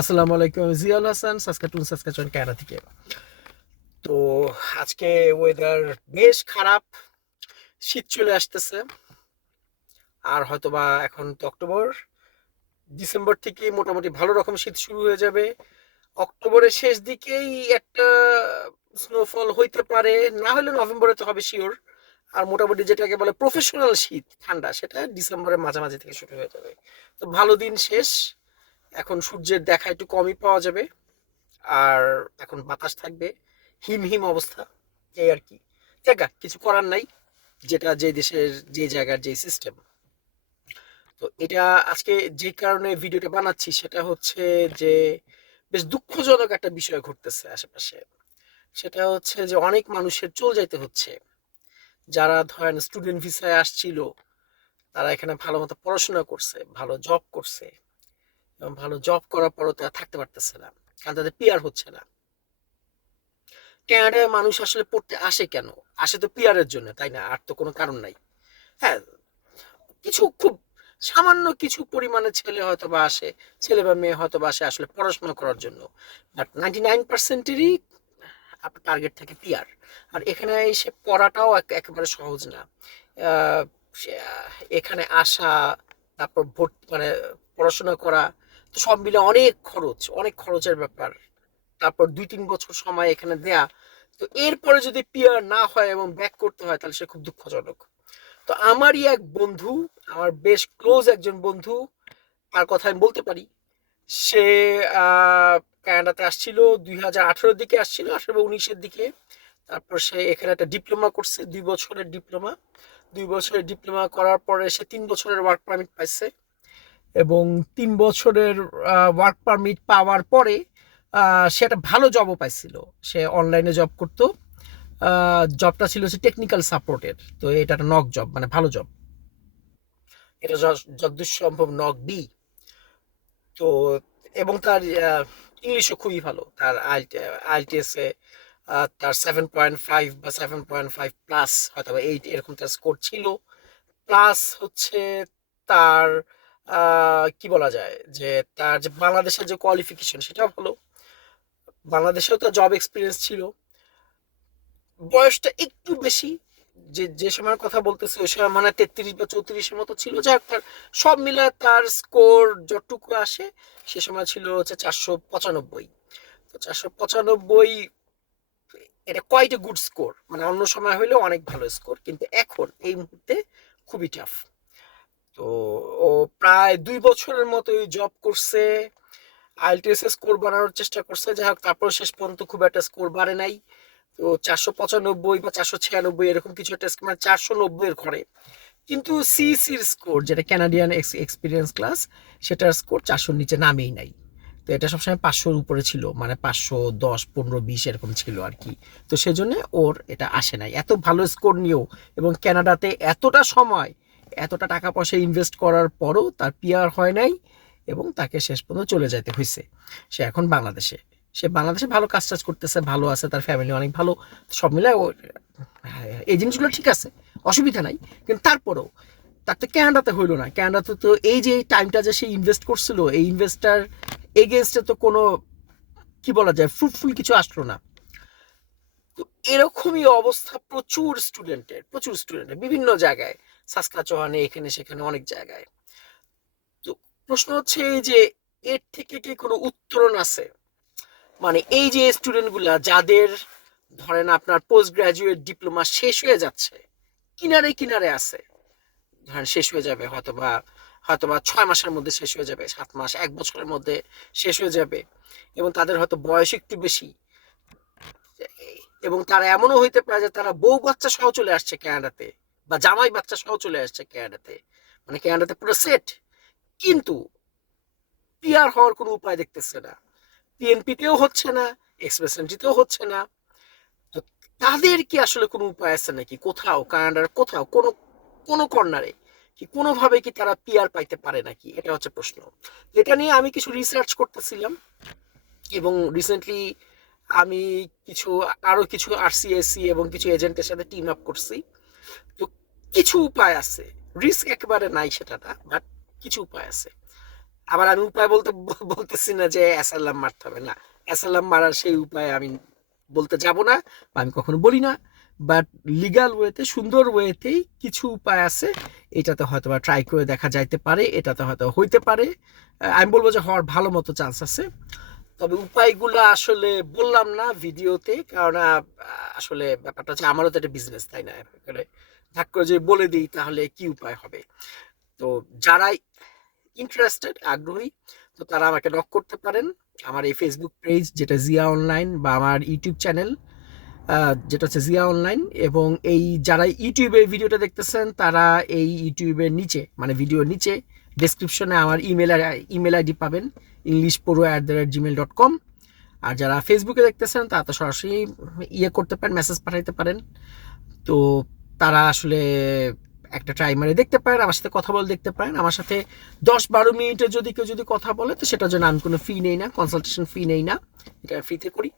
আসসালামু আলাইকুম, আমি Ziaul Hasan Saskatoon Saskatchewan Canada থেকে। তো আজকে ওয়েদার বেশ খারাপ, শীত চলে আসতেছে, আর হয়তোবা এখন তো অক্টোবর, ডিসেম্বর থেকে মোটামুটি ভালো রকম শীত শুরু হয়ে যাবে। অক্টোবরের শেষ দিকেই একটা স্নোফল হইতে পারে, না হলে নভেম্বরে তো হবে শিওর আর মোটামুটি যেটাকে বলে প্রফেশনাল শীত, ঠান্ডা, সেটা ডিসেম্বরের মাঝামাঝি থেকে শুরু হয়ে যাবে। তো ভালো দিন শেষ এখন সূর্যের দেখা একটু কমই পাওয়া যাবে। আর এখন বাতাস থাকবে, হিম হিম অবস্থা, এই আর কি। জায়গা কিছু করার নাই, যেটা যে দেশের, যে জায়গার যে সিস্টেম তো এটা আজকে যে কারণে ভিডিওটা বানাচ্ছি, সেটা হচ্ছে যে বেশ দুঃখজনক একটা বিষয় ঘটতেছে আশেপাশে। সেটা হচ্ছে যে অনেক মানুষের চলে যাইতে হচ্ছে। যারা ধরেন স্টুডেন্ট ভিসায় আসছিল, তারা এখানে ভালো মতো পড়াশোনা করছে, ভালো জব করছে। ভালো জব করার পরও তারা থাকতে পারতেছে না। কারণ তাদের পিয়ার হচ্ছে না। ক্যানাডায় মানুষ আসলে পড়তে আসে কেন? আসে তো পিয়ারের জন্য, তাই না? আর তো কোনো কারণ নাই। হ্যাঁ কিছু খুব সামান্য কিছু পরিমাণে ছেলে হয়তো বা আসে, ছেলে বা মেয়ে হয়তো বা আসে আসলে পড়াশোনা করার জন্য। বাট নাইনটি নাইন পার্সেন্টেরই আপনার টার্গেট থাকে পিয়ার আর এখানে এসে পড়াটাও একেবারে সহজ না। এখানে আসা, তারপর ভর্তি মানে পড়াশোনা করা সব মিলে অনেক খরচ, অনেক খরচের ব্যাপার। তারপর দুই তিন বছর সময় এখানে দেয়া। তো এরপরে যদি পিয়ার না হয় এবং ব্যাক করতে হয়, তাহলে সে খুব দুঃখজনক। তো আমারই এক বন্ধু, আমার বেশ ক্লোজ একজন বন্ধু, তার কথা আমি বলতে পারি। সে কানাডাতে আসছিল, দুই হাজার আঠেরোর দিকে আসছিল আঠেরো উনিশের দিকে। তারপর সে এখানে একটা ডিপ্লোমা করছে, দুই বছরের ডিপ্লোমা দুই বছরের ডিপ্লোমা করার পরে সে তিন বছরের ওয়ার্ক পারমিট পাইছে। এবং তিন বছরের ওয়ার্ক পারমিট পাওয়ার পরে সে একটা ভালো জবও পাইছিল। সে অনলাইনে জব করতো। জবটা ছিল হচ্ছে টেকনিক্যাল সাপোর্টের তো এটা একটা নক জব মানে ভালো জব এটা য- যতদূর সম্ভব নক বি তো, এবং তার ইংলিশও খুবই ভালো। তার আইটিএস তার সেভেন পয়েন্ট ফাইভ বা সেভেন পয়েন্ট ফাইভ প্লাস হয়তো এইট এরকম তার স্কোর ছিল প্লাস হচ্ছে তার কি বলা যায়? যে তার যে বাংলাদেশের যে কোয়ালিফিকেশন সেটাও ভালো। বাংলাদেশেও তার জব এক্সপিরিয়েন্স ছিল। বয়সটা একটু বেশি। যে যে সময়ের কথা বলতেছে, ওই সময় মানে তেত্রিশ বা চৌত্রিশের মতো ছিল। যাক, তার সব মিলে তার স্কোর যতটুকু আসে, সে সময় ছিল হচ্ছে চারশো পঁচানব্বই। তো চারশো পঁচানব্বই এটা কোয়াইট এ গুড স্কোর মানে অন্য সময় হইলেও অনেক ভালো স্কোর কিন্তু এখন এই মুহূর্তে খুবই টাফ তো ও প্রায় দুই বছরের মতো জব করছে। আইএলটিএস স্কোর বাড়ানোর চেষ্টা করছে। যাই হোক, তারপর শেষ পর্যন্ত খুব একটা স্কোর বাড়ে নাই। তো চারশো পঁচানব্বই বা চারশো ছিয়ানব্বই এরকম কিছু একটা মানে চারশো নব্বইয়ের ঘরে। কিন্তু সিসির স্কোর যেটা ক্যানাডিয়ান এক্সপিরিয়েন্স ক্লাস সেটার স্কোর চারশোর নিচে নামেই নাই। তো এটা সবসময় পাঁচশোর উপরে ছিল মানে পাঁচশো দশ, পনেরো, বিশ এরকম ছিল আর কি। তো সেজন্য ওর এটা আসে নাই। এত ভালো স্কোর নিয়েও এবং কানাডাতে এতটা সময় এতটা টাকা পয়সা ইনভেস্ট করার পরও তার পিয়ার হয় নাই এবং তাকে শেষ পর্যন্ত চলে যেতে হয়েছে সে এখন বাংলাদেশে। সে বাংলাদেশে ভালো কাজ টাজ করতেছে, ভালো আছে, তার ফ্যামিলি অনেক ভালো, সব মিলে এই জিনিসগুলো ঠিক আছে, অসুবিধা নাই। কিন্তু তারপরেও তার তো ক্যানাডাতে হইল না। ক্যানাডাতে তো এই যে টাইমটা যে সে ইনভেস্ট করছিল, এই ইনভেস্টার এগেনস্টে তো কোনো, কি বলা যায় ফ্রুটফুল কিছু আসলো না। তো এরকমই অবস্থা প্রচুর স্টুডেন্টের প্রচুর স্টুডেন্টের বিভিন্ন জায়গায়। সাসকা এখানে সেখানে অনেক জায়গায়। তো প্রশ্ন হচ্ছে এই যে এর থেকে কি কোনো উত্তরণ আছে? মানে এই যে স্টুডেন্টগুলা যাদের ধরেন আপনার পোস্ট গ্রাজুয়েট ডিপ্লোমা শেষ হয়ে যাচ্ছে, কিনারে কিনারে আছে। ধরেন শেষ হয়ে যাবে, হয়তোবা হয়তোবা ছয় মাসের মধ্যে শেষ হয়ে যাবে, সাত মাস, এক বছরের মধ্যে শেষ হয়ে যাবে এবং তাদের হয়তো বয়স একটু বেশি। এবং তারা এমনও হইতে পারে যে তারা বউ বাচ্চা সহ চলে আসছে ক্যানাডাতে বা জামাই বাচ্চা সহ চলে আসছে ক্যানাডাতে মানে ক্যানাডাতে পুরো সেট কিন্তু পিয়ার হওয়ার কোনো উপায় দেখতেছে না। পিএনপিতেও হচ্ছে না এক্সপ্রেস এন্ট্রিতেও হচ্ছে না। তো তাদের কি আসলে কোনো উপায় আছে নাকি? কোথাও, কানাডার কোথাও, কোনো কোনো কর্নারে কি কোনোভাবে কি তারা পিয়ার পাইতে পারে নাকি? এটা হচ্ছে প্রশ্ন। এটা নিয়ে আমি কিছু রিসার্চ করতেছিলাম এবং রিসেন্টলি আমি কিছু, আরও কিছু আরসিএসসি এবং কিছু এজেন্টের সাথে টিম আপ করছি। তো কিছু উপায় আছে। রিস্ক একেবারে নাই সেটা না বাট কিছু উপায় আছে। আবার আমি উপায় বলতে বলতেছি না যে অ্যাসাল্লাম মারতে হবে, না। অ্যাসাল্লাম মারার সেই উপায় আমি বলতে যাব না বা আমি কখনো বলি না বাট লিগাল ওয়েতে সুন্দর ওয়েতেই কিছু উপায় আছে। এটাতে হয়তো বা ট্রাই করে দেখা যাইতে পারে, এটাতে হয়তো হইতে পারে। আমি বলব যে হওয়ার ভালো মতো চান্স আছে। তবে উপায়গুলো আসলে বললাম না ভিডিওতে, কারণ আসলে ব্যাপারটা হচ্ছে আমারও তো একটা বিজনেস তাই না? ধাক করে যদি বলে দিই তাহলে কি উপায় হবে? তো যারা ইন্টারেস্টেড আগ্রহী, তো তারা আমাকে নক করতে পারেন। আমার এই ফেসবুক পেজ যেটা জিয়া অনলাইন বা আমার ইউটিউব চ্যানেল যেটা হচ্ছে জিয়া অনলাইন এবং এই যারা ইউটিউবে ভিডিওটা দেখতেছেন, তারা এই ইউটিউবের নিচে মানে ভিডিওর নিচে ডেসক্রিপশনে আমার ইমেল ইমেল আইডি পাবেন ইংলিশ পড়ুয়া at the rate Gmail dot com আর যারা ফেসবুকে দেখতেছেন, তারা তো সরাসরি ইয়ে করতে পারেন মেসেজ পাঠাইতে পারেন। তো তারা আসলে একটা ট্রাই মারে দেখতে পারেন, আমার সাথে কথা বলে দেখতে পারেন। আমার সাথে দশ বারো মিনিটে যদি কেউ যদি কথা বলে, তো সেটার জন্য আমি কোনো ফি নেই না কনসালটেশন ফি নেই না। এটা ফ্রিতে করি।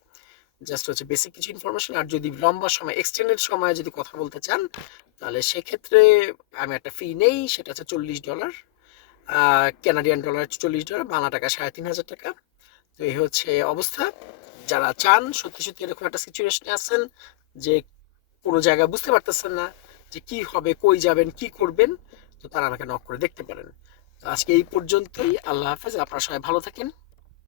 জাস্ট হচ্ছে বেসিক কিছু ইনফরমেশন আর যদি লম্বা সময় এক্সটেন্ডেড সময় যদি কথা বলতে চান, তাহলে সেক্ষেত্রে আমি একটা ফি নেই, সেটা হচ্ছে চল্লিশ ডলার ক্যানাডিয়ান ডলার চল্লিশ ডলার বাংলা টাকা সাড়ে তিন হাজার টাকা। তো এই হচ্ছে অবস্থা। যারা চান, সত্যি সত্যি এরকম একটা সিচুয়েশনে আছেন যে কোনো জায়গা বুঝতে পারতেছেন না যে কি হবে, কই যাবেন, কি করবেন, তো তারা আমাকে নক করে দেখতে পারেন। তো আজকে এই পর্যন্তই। আল্লাহ হাফেজ। আপনারা সবাই ভালো থাকেন।